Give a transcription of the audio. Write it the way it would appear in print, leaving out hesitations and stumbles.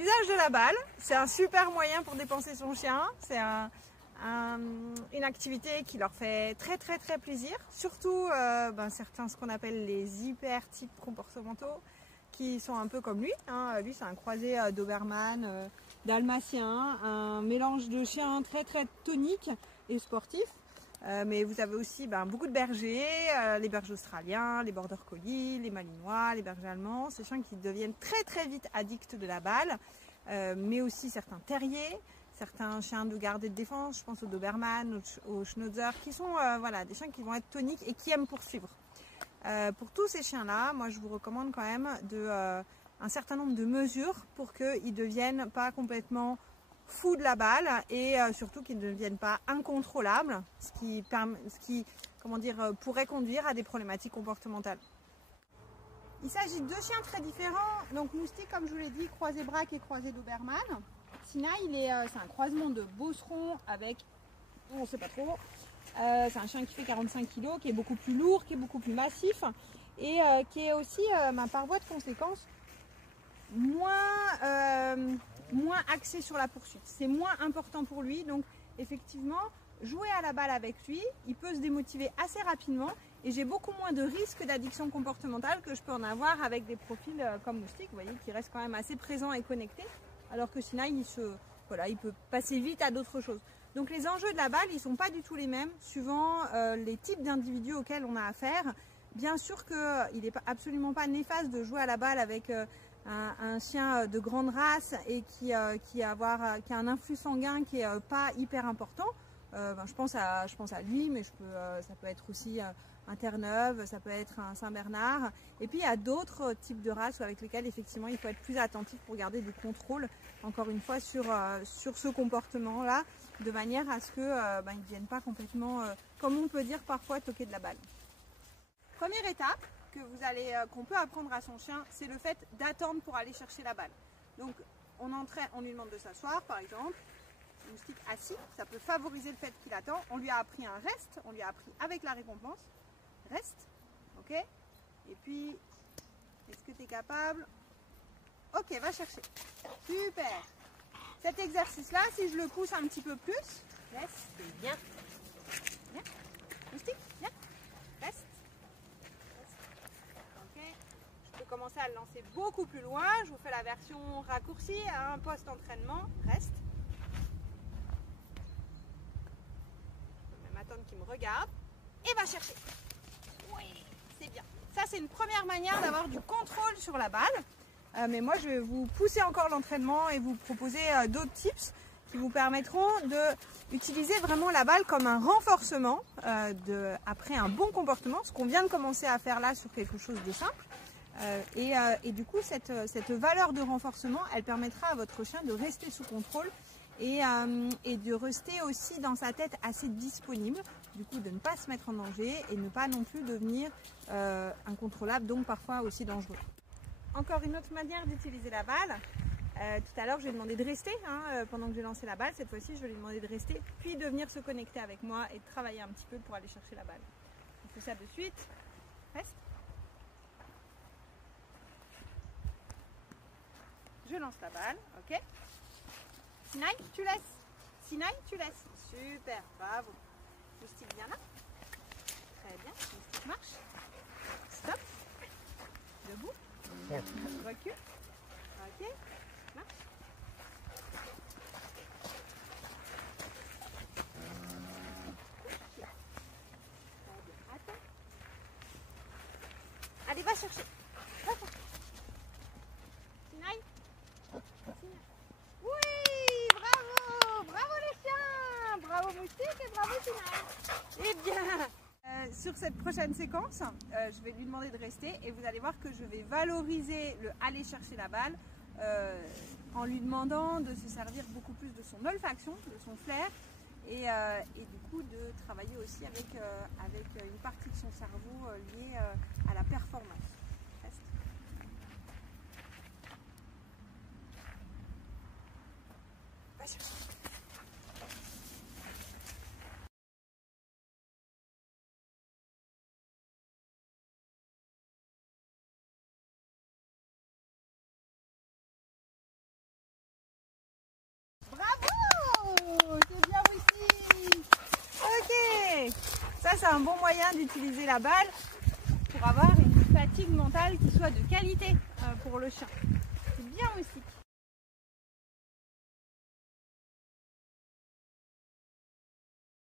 L'usage de la balle, c'est un super moyen pour dépenser son chien. C'est une activité qui leur fait très plaisir. Surtout certains, ce qu'on appelle les hyper-types comportementaux, qui sont un peu comme lui. Lui, c'est un croisé Doberman, dalmatien, un mélange de chiens très tonique et sportif. Mais vous avez aussi beaucoup de bergers, les bergers australiens, les border collies, les malinois, les bergers allemands, ces chiens qui deviennent très vite addicts de la balle, mais aussi certains terriers, certains chiens de garde et de défense, je pense aux Doberman, aux Schnauzer, qui sont des chiens qui vont être toniques et qui aiment poursuivre. Pour tous ces chiens-là, moi je vous recommande quand même un certain nombre de mesures pour qu'ils ne deviennent pas complètement fous de la balle et surtout qu'ils ne deviennent pas incontrôlables, ce qui pourrait conduire à des problématiques comportementales. Il s'agit de deux chiens très différents, donc Moustique, comme je vous l'ai dit, croisé braque et croisé Doberman. Sina, c'est un croisement de Beauceron avec, on ne sait pas trop, c'est un chien qui fait 45 kg, qui est beaucoup plus lourd, qui est beaucoup plus massif et qui est aussi, par voie de conséquence, moins axé sur la poursuite. C'est moins important pour lui, donc effectivement, jouer à la balle avec lui, il peut se démotiver assez rapidement et j'ai beaucoup moins de risques d'addiction comportementale que je peux en avoir avec des profils comme Moustique, vous voyez, qui restent quand même assez présents et connectés, alors que Sina, il peut passer vite à d'autres choses. Donc les enjeux de la balle, ils ne sont pas du tout les mêmes suivant les types d'individus auxquels on a affaire. Bien sûr qu'il n'est absolument pas néfaste de jouer à la balle avec un chien de grande race et qui a un influx sanguin qui n'est pas hyper important. Je pense à lui, mais ça peut être aussi un Terre-Neuve, ça peut être un Saint-Bernard. Et puis il y a d'autres types de races avec lesquels effectivement il faut être plus attentif pour garder du contrôle, encore une fois, sur ce comportement-là, de manière à ce qu'ils ne viennent pas complètement, comme on peut dire parfois, toquer de la balle. Première étape qu'on peut apprendre à son chien, c'est le fait d'attendre pour aller chercher la balle. Donc on lui demande de s'asseoir par exemple, Moustique assis, ça peut favoriser le fait qu'il attend. On lui a appris un reste, on lui a appris avec la récompense, reste, ok. Et puis, est-ce que tu es capable? Ok, va chercher, super. Cet exercice-là, si je le pousse un petit peu plus, reste, viens, viens, Moustique, viens, reste. Je peux commencer à le lancer beaucoup plus loin. Je vous fais la version raccourcie, un post-entraînement. Reste. Je peux même attendre qu'il me regarde. Et va chercher. Oui, c'est bien. Ça, c'est une première manière d'avoir du contrôle sur la balle. Mais moi, je vais vous pousser encore l'entraînement et vous proposer d'autres tips qui vous permettront d'utiliser vraiment la balle comme un renforcement après un bon comportement, ce qu'on vient de commencer à faire là sur quelque chose de simple. Et du coup, cette valeur de renforcement, elle permettra à votre chien de rester sous contrôle et de rester aussi dans sa tête assez disponible, du coup de ne pas se mettre en danger et ne pas non plus devenir incontrôlable, donc parfois aussi dangereux. Encore une autre manière d'utiliser la balle. Tout à l'heure, je lui ai demandé de rester pendant que j'ai lancé la balle. Cette fois-ci, je vais lui demander de rester, puis de venir se connecter avec moi et de travailler un petit peu pour aller chercher la balle. On fait ça de suite. Reste. Je lance la balle, ok. Sinaï, tu laisses. Sinaï, tu laisses. Super, bravo. Moustique, viens là. Très bien, Moustique marche. Stop. Debout. Recule. Ok. Marche. Attends. Allez, va chercher. Va chercher. Sinaï. Oui, bravo. Bravo les chiens. Bravo Moustique et bravo Sinaï. Eh bien, sur cette prochaine séquence, je vais lui demander de rester et vous allez voir que je vais valoriser le aller chercher la balle en lui demandant de se servir beaucoup plus de son olfaction, de son flair et du coup de travailler aussi avec une partie de son cerveau liée à la performance. Reste. Va chercher. ça c'est un bon moyen d'utiliser la balle pour avoir une fatigue mentale qui soit de qualité pour le chien. C'est bien aussi.